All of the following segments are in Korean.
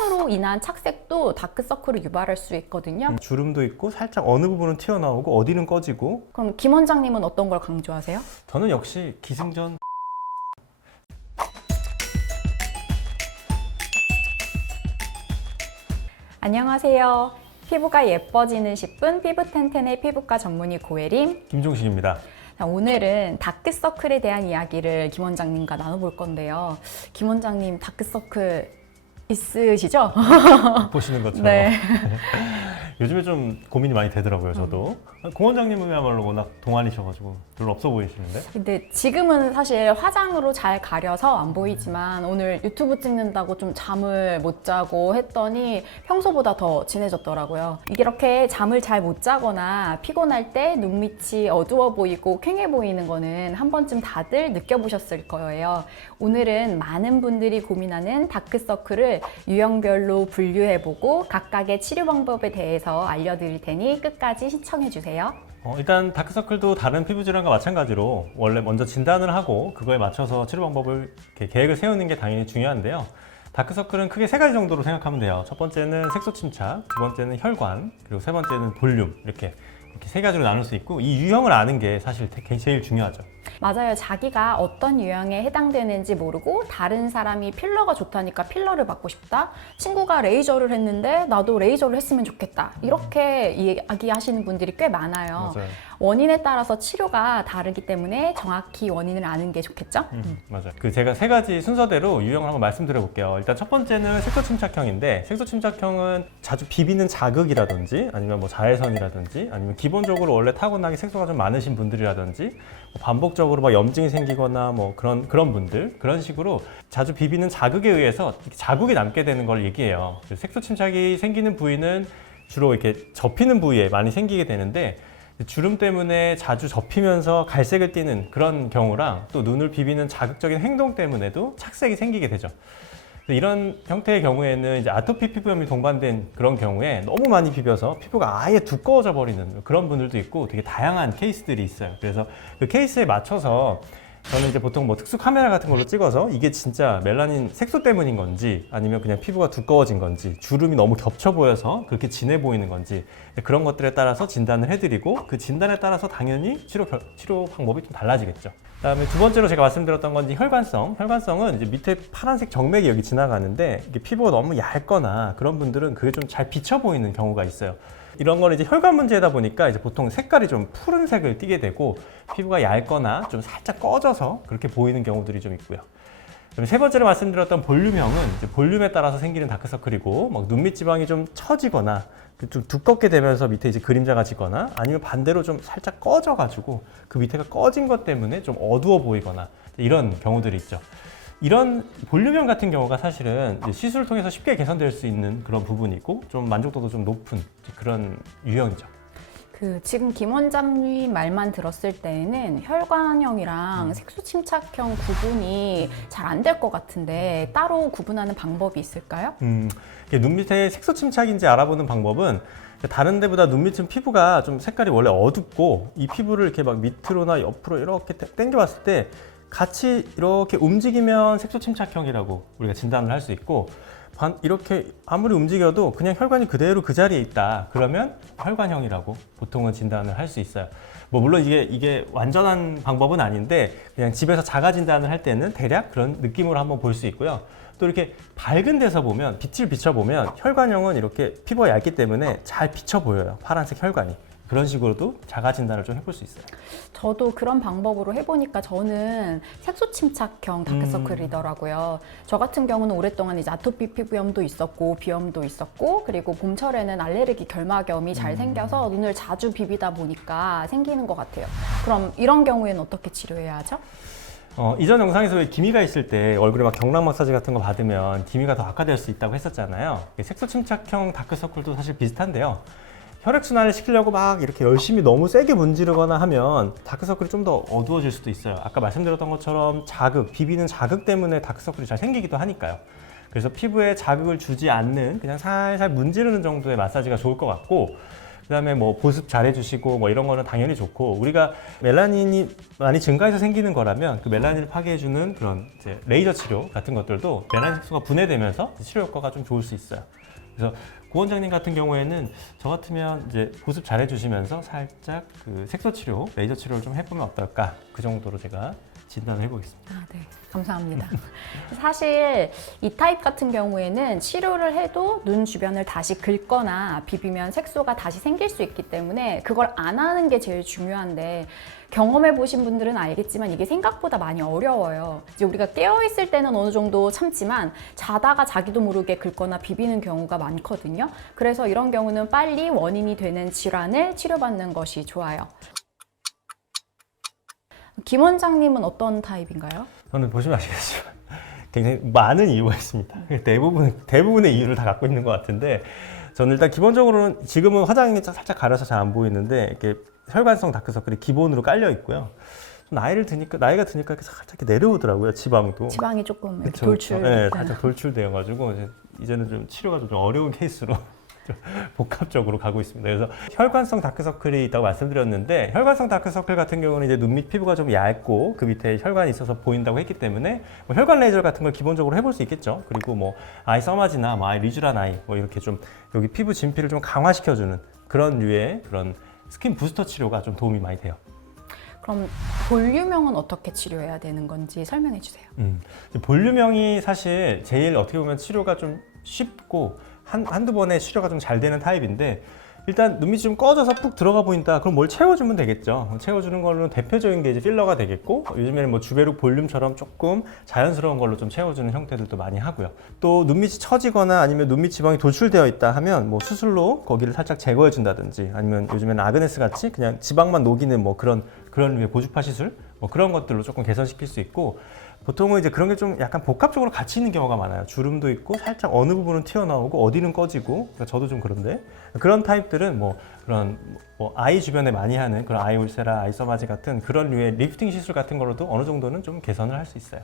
화장으로 인한 착색도 다크서클을 유발할 수 있거든요. 주름도 있고 살짝 어느 부분은 튀어나오고 어디는 꺼지고. 그럼 김 원장님은 어떤 걸 강조하세요? 저는 역시 기승전. 안녕하세요. 피부가 예뻐지는 10분 피부텐텐의 피부과 전문의 고혜림 김종식입니다. 자, 오늘은 다크서클에 대한 이야기를 김 원장님과 나눠볼 건데요. 김 원장님 다크서클 있으시죠? 보시는 것처럼. 네. 요즘에 좀 고민이 많이 되더라고요, 저도. 공 원장님은야말로 워낙 동안이셔가지고 별로 없어 보이시는데? 근데 지금은 사실 화장으로 잘 가려서 안 보이지만 오늘 유튜브 찍는다고 좀 잠을 못 자고 했더니 평소보다 더 진해졌더라고요. 이렇게 잠을 잘 못 자거나 피곤할 때 눈밑이 어두워 보이고 퀭해 보이는 거는 한 번쯤 다들 느껴보셨을 거예요. 오늘은 많은 분들이 고민하는 다크서클을 유형별로 분류해보고 각각의 치료 방법에 대해서 알려드릴 테니 끝까지 시청해주세요. 일단 다크서클도 다른 피부 질환과 마찬가지로 원래 먼저 진단을 하고 그거에 맞춰서 치료 방법을 이렇게 계획을 세우는 게 당연히 중요한데요. 다크서클은 크게 세 가지 정도로 생각하면 돼요. 첫 번째는 색소 침착, 두 번째는 혈관, 그리고 세 번째는 볼륨. 이렇게 세 가지로 나눌 수 있고 이 유형을 아는 게 사실 제일 중요하죠. 맞아요. 자기가 어떤 유형에 해당되는지 모르고 다른 사람이 필러가 좋다니까 필러를 받고 싶다. 친구가 레이저를 했는데 나도 레이저를 했으면 좋겠다. 이렇게 이야기하시는 분들이 꽤 많아요. 맞아요. 원인에 따라서 치료가 다르기 때문에 정확히 원인을 아는 게 좋겠죠? 맞아요. 제가 세 가지 순서대로 유형을 한번 말씀드려 볼게요. 일단 첫 번째는 색소 침착형인데, 색소 침착형은 자주 비비는 자극이라든지 아니면 뭐 자외선이라든지 아니면 기본적으로 원래 타고나게 색소가 좀 많으신 분들이라든지 뭐 반복적으로 막 염증이 생기거나 뭐 그런 분들, 그런 식으로 자주 비비는 자극에 의해서 자국이 남게 되는 걸 얘기해요. 색소 침착이 생기는 부위는 주로 이렇게 접히는 부위에 많이 생기게 되는데, 주름 때문에 자주 접히면서 갈색을 띠는 그런 경우랑 또 눈을 비비는 자극적인 행동 때문에도 착색이 생기게 되죠. 이런 형태의 경우에는 이제 아토피 피부염이 동반된 그런 경우에 너무 많이 비벼서 피부가 아예 두꺼워져 버리는 그런 분들도 있고 되게 다양한 케이스들이 있어요. 그래서 그 케이스에 맞춰서 저는 이제 보통 뭐 특수 카메라 같은 걸로 찍어서 이게 진짜 멜라닌 색소 때문인 건지 아니면 그냥 피부가 두꺼워진 건지 주름이 너무 겹쳐 보여서 그렇게 진해 보이는 건지 그런 것들에 따라서 진단을 해드리고 그 진단에 따라서 당연히 치료 방법이 좀 달라지겠죠. 그다음에 두 번째로 제가 말씀드렸던 건 혈관성. 혈관성은 이제 밑에 파란색 정맥이 여기 지나가는데 이게 피부가 너무 얇거나 그런 분들은 그게 좀 잘 비쳐 보이는 경우가 있어요. 이런 거는 이제 혈관 문제다 보니까 이제 보통 색깔이 좀 푸른색을 띠게 되고 피부가 얇거나 좀 살짝 꺼져서 그렇게 보이는 경우들이 좀 있고요. 그럼 세 번째로 말씀드렸던 볼륨형은 이제 볼륨에 따라서 생기는 다크서클이고 막 눈밑 지방이 좀 처지거나 좀 두껍게 되면서 밑에 이제 그림자가 지거나 아니면 반대로 좀 살짝 꺼져가지고 그 밑에가 꺼진 것 때문에 좀 어두워 보이거나 이런 경우들이 있죠. 이런 볼륨형 같은 경우가 사실은 시술을 통해서 쉽게 개선될 수 있는 그런 부분이고 좀 만족도도 좀 높은 그런 유형이죠. 지금 김 원장님 말만 들었을 때는 혈관형이랑 색소 침착형 구분이 잘 안 될 것 같은데 따로 구분하는 방법이 있을까요? 눈 밑에 색소 침착인지 알아보는 방법은 다른 데보다 눈 밑은 피부가 좀 색깔이 원래 어둡고 이 피부를 이렇게 막 밑으로나 옆으로 이렇게 당겨봤을 때 같이 이렇게 움직이면 색소 침착형이라고 우리가 진단을 할 수 있고 이렇게 아무리 움직여도 그냥 혈관이 그대로 그 자리에 있다 그러면 혈관형이라고 보통은 진단을 할 수 있어요. 뭐 물론 이게 완전한 방법은 아닌데 그냥 집에서 자가 진단을 할 때는 대략 그런 느낌으로 한번 볼 수 있고요. 또 이렇게 밝은 데서 보면 빛을 비춰보면 혈관형은 이렇게 피부가 얇기 때문에 잘 비쳐 보여요. 파란색 혈관이. 그런 식으로도 자가 진단을 좀 해볼 수 있어요. 저도 그런 방법으로 해보니까 저는 색소 침착형 다크서클이더라고요. 저 같은 경우는 오랫동안 이제 아토피 피부염도 있었고 비염도 있었고 그리고 봄철에는 알레르기 결막염이 잘 생겨서 눈을 자주 비비다 보니까 생기는 것 같아요. 그럼 이런 경우에는 어떻게 치료해야 하죠? 이전 영상에서 왜 기미가 있을 때 얼굴에 막 경락 마사지 같은 거 받으면 기미가 더 악화될 수 있다고 했었잖아요. 색소 침착형 다크서클도 사실 비슷한데요. 혈액순환을 시키려고 막 이렇게 열심히 너무 세게 문지르거나 하면 다크서클이 좀 더 어두워질 수도 있어요. 아까 말씀드렸던 것처럼 비비는 자극 때문에 다크서클이 잘 생기기도 하니까요. 그래서 피부에 자극을 주지 않는 그냥 살살 문지르는 정도의 마사지가 좋을 것 같고 그다음에 뭐 보습 잘해주시고 뭐 이런 거는 당연히 좋고, 우리가 멜라닌이 많이 증가해서 생기는 거라면 그 멜라닌을 파괴해주는 그런 이제 레이저 치료 같은 것들도 멜라닌 색소가 분해되면서 치료 효과가 좀 좋을 수 있어요. 그래서 고 원장님 같은 경우에는 저 같으면 이제 보습 잘 해주시면서 살짝 그 색소 치료, 레이저 치료를 좀 해보면 어떨까, 그 정도로 제가 진단을 해보겠습니다. 아, 네. 감사합니다. 사실 이 타입 같은 경우에는 치료를 해도 눈 주변을 다시 긁거나 비비면 색소가 다시 생길 수 있기 때문에 그걸 안 하는 게 제일 중요한데, 경험해 보신 분들은 알겠지만 이게 생각보다 많이 어려워요. 이제 우리가 깨어 있을 때는 어느 정도 참지만 자다가 자기도 모르게 긁거나 비비는 경우가 많거든요. 그래서 이런 경우는 빨리 원인이 되는 질환을 치료받는 것이 좋아요. 김 원장님은 어떤 타입인가요? 저는 보시면 아시겠지만 굉장히 많은 이유가 있습니다. 대부분의 이유를 다 갖고 있는 것 같은데, 저는 일단 기본적으로는 지금은 화장이 살짝 가려서 잘 안 보이는데 이렇게 혈관성 다크서클이 기본으로 깔려 있고요. 나이가 드니까 이렇게 살짝 이렇게 내려오더라고요, 지방도. 지방이 조금 이렇게 그쵸, 돌출. 네, 살짝 돌출되어가지고 이제는 좀 치료가 좀 어려운 케이스로 좀 복합적으로 가고 있습니다. 그래서 혈관성 다크서클이 있다고 말씀드렸는데, 혈관성 다크서클 같은 경우는 이제 눈 밑 피부가 좀 얇고 그 밑에 혈관이 있어서 보인다고 했기 때문에 뭐 혈관 레이저 같은 걸 기본적으로 해볼 수 있겠죠. 그리고 뭐 아이 서마지나 뭐 아이 리쥬란 아이 뭐 이렇게 좀 여기 피부 진피를 좀 강화시켜주는 그런 류의 그런 스킨 부스터 치료가 좀 도움이 많이 돼요. 그럼 볼륨형은 어떻게 치료해야 되는 건지 설명해 주세요. 볼륨형이 사실 제일 어떻게 보면 치료가 좀 쉽고 한두 번에 치료가 좀 잘 되는 타입인데, 일단 눈밑이 좀 꺼져서 푹 들어가 보인다. 그럼 뭘 채워주면 되겠죠. 채워주는 걸로 대표적인 게 이제 필러가 되겠고, 요즘에는 뭐 주베룩 볼륨처럼 조금 자연스러운 걸로 좀 채워주는 형태들도 많이 하고요. 또 눈밑이 처지거나 아니면 눈밑 지방이 돌출되어 있다 하면 뭐 수술로 거기를 살짝 제거해 준다든지, 아니면 요즘에는 아그네스 같이 그냥 지방만 녹이는 뭐 그런 류의 고주파 시술 뭐 그런 것들로 조금 개선시킬 수 있고, 보통은 이제 그런 게 좀 약간 복합적으로 같이 있는 경우가 많아요. 주름도 있고 살짝 어느 부분은 튀어나오고 어디는 꺼지고, 그러니까 저도 좀 그런데 그런 타입들은 뭐 그런 뭐 아이 주변에 많이 하는 그런 아이 울세라, 아이 서마지 같은 그런 류의 리프팅 시술 같은 걸로도 어느 정도는 좀 개선을 할 수 있어요.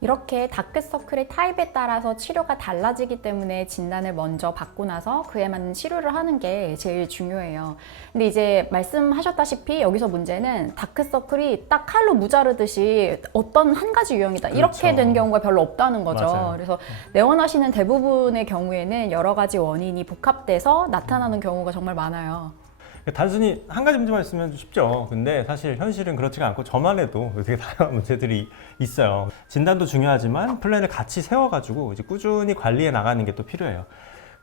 이렇게 다크서클의 타입에 따라서 치료가 달라지기 때문에 진단을 먼저 받고 나서 그에 맞는 치료를 하는 게 제일 중요해요. 근데 이제 말씀하셨다시피 여기서 문제는 다크서클이 딱 칼로 무자르듯이 어떤 한 가지 유형이다, 이렇게 그렇죠. 된 경우가 별로 없다는 거죠. 맞아요. 그래서 내원하시는 대부분의 경우에는 여러 가지 원인이 복합돼서 나타나는 경우가 정말 많아요. 단순히 한 가지 문제만 있으면 쉽죠. 근데 사실 현실은 그렇지가 않고, 저만 해도 되게 다양한 문제들이 있어요. 진단도 중요하지만 플랜을 같이 세워가지고 이제 꾸준히 관리해 나가는 게 또 필요해요.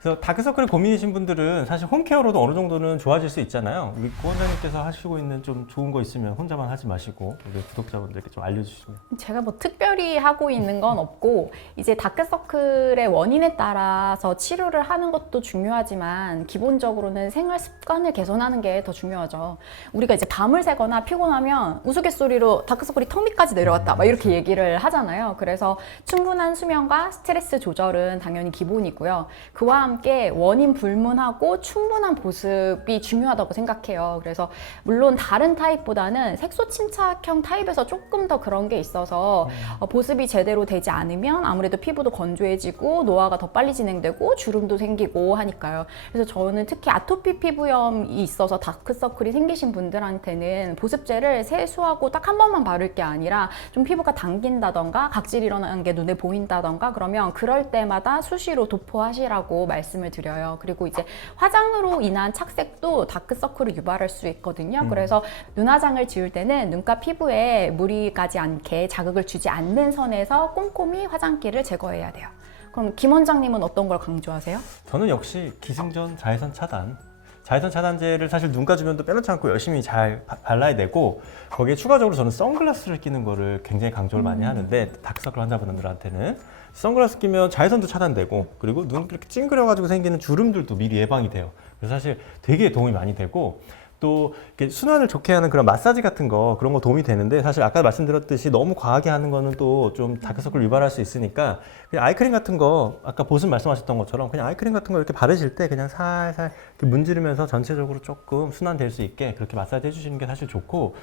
그래서 다크서클 고민이신 분들은 사실 홈케어로도 어느 정도는 좋아질 수 있잖아요. 우리 고 원장님께서 하시고 있는 좀 좋은 거 있으면 혼자만 하지 마시고 우리 구독자분들께 좀 알려주시면. 제가 뭐 특별히 하고 있는 건 없고, 이제 다크서클의 원인에 따라서 치료를 하는 것도 중요하지만 기본적으로는 생활 습관을 개선하는 게 더 중요하죠. 우리가 이제 밤을 새거나 피곤하면 우스갯소리로 다크서클이 턱 밑까지 내려왔다 막 이렇게 얘기를 하잖아요. 그래서 충분한 수면과 스트레스 조절은 당연히 기본이고요. 그와 함께 원인 불문하고 충분한 보습이 중요하다고 생각해요. 그래서 물론 다른 타입보다는 색소 침착형 타입에서 조금 더 그런 게 있어서 보습이 제대로 되지 않으면 아무래도 피부도 건조해지고 노화가 더 빨리 진행되고 주름도 생기고 하니까요. 그래서 저는 특히 아토피 피부염이 있어서 다크서클이 생기신 분들한테는 보습제를 세수하고 딱 한 번만 바를 게 아니라 좀 피부가 당긴다던가 각질이 일어나는 게 눈에 보인다던가 그러면 그럴 때마다 수시로 도포하시라고 말씀을 드려요. 그리고 이제 화장으로 인한 착색도 다크서클을 유발할 수 있거든요. 그래서 눈화장을 지울 때는 눈가 피부에 물이 가지 않게 자극을 주지 않는 선에서 꼼꼼히 화장기를 제거해야 돼요. 그럼 김 원장님은 어떤 걸 강조하세요? 저는 역시 기승전 자외선 차단. 자외선 차단제를 사실 눈가 주변도 빼놓지 않고 열심히 잘 발라야 되고, 거기에 추가적으로 저는 선글라스를 끼는 거를 굉장히 강조를 많이 하는데, 다크서클 환자분들한테는 선글라스 끼면 자외선도 차단되고, 그리고 눈 이렇게 찡그려가지고 생기는 주름들도 미리 예방이 돼요. 그래서 사실 되게 도움이 많이 되고, 또 이렇게 순환을 좋게 하는 그런 마사지 같은 거, 그런 거 도움이 되는데, 사실 아까 말씀드렸듯이 너무 과하게 하는 거는 또 좀 다크서클 유발할 수 있으니까 그냥 아이크림 같은 거, 아까 보습 말씀하셨던 것처럼 그냥 아이크림 같은 거 이렇게 바르실 때 그냥 살살 이렇게 문지르면서 전체적으로 조금 순환될 수 있게 그렇게 마사지 해주시는 게 사실 좋고,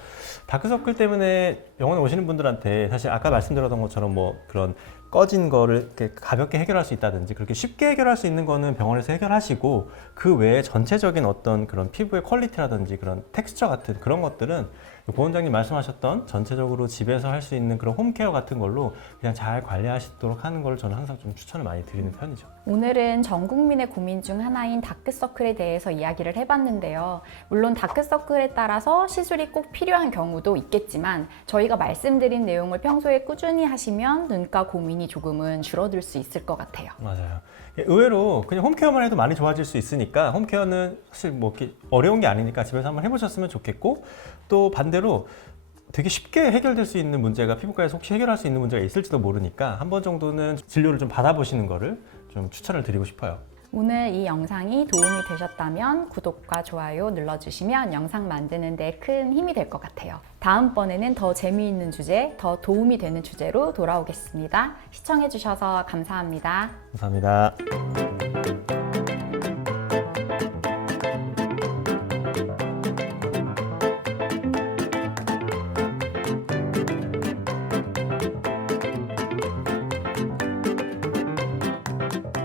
다크서클 때문에 병원에 오시는 분들한테 사실 아까 말씀드렸던 것처럼 뭐 그런 꺼진 거를 이렇게 가볍게 해결할 수 있다든지 그렇게 쉽게 해결할 수 있는 거는 병원에서 해결하시고 그 외에 전체적인 어떤 그런 피부의 퀄리티라든지 그런 텍스처 같은 그런 것들은 보원장님 말씀하셨던 전체적으로 집에서 할 수 있는 그런 홈케어 같은 걸로 그냥 잘 관리하시도록 하는 걸 저는 항상 좀 추천을 많이 드리는 편이죠. 오늘은 전 국민의 고민 중 하나인 다크서클에 대해서 이야기를 해봤는데요. 물론 다크서클에 따라서 시술이 꼭 필요한 경우도 있겠지만 저희가 말씀드린 내용을 평소에 꾸준히 하시면 눈가 고민이 조금은 줄어들 수 있을 것 같아요. 맞아요. 의외로 그냥 홈케어만 해도 많이 좋아질 수 있으니까 홈케어는 사실 뭐 이렇게 어려운 게 아니니까 집에서 한번 해보셨으면 좋겠고 또 반대로 되게 쉽게 해결될 수 있는 문제가 피부과에서 혹시 해결할 수 있는 문제가 있을지도 모르니까 한 번 정도는 진료를 좀 받아보시는 거를 좀 추천을 드리고 싶어요. 오늘 이 영상이 도움이 되셨다면 구독과 좋아요 눌러주시면 영상 만드는 데 큰 힘이 될 것 같아요. 다음번에는 더 재미있는 주제, 더 도움이 되는 주제로 돌아오겠습니다. 시청해주셔서 감사합니다. 감사합니다.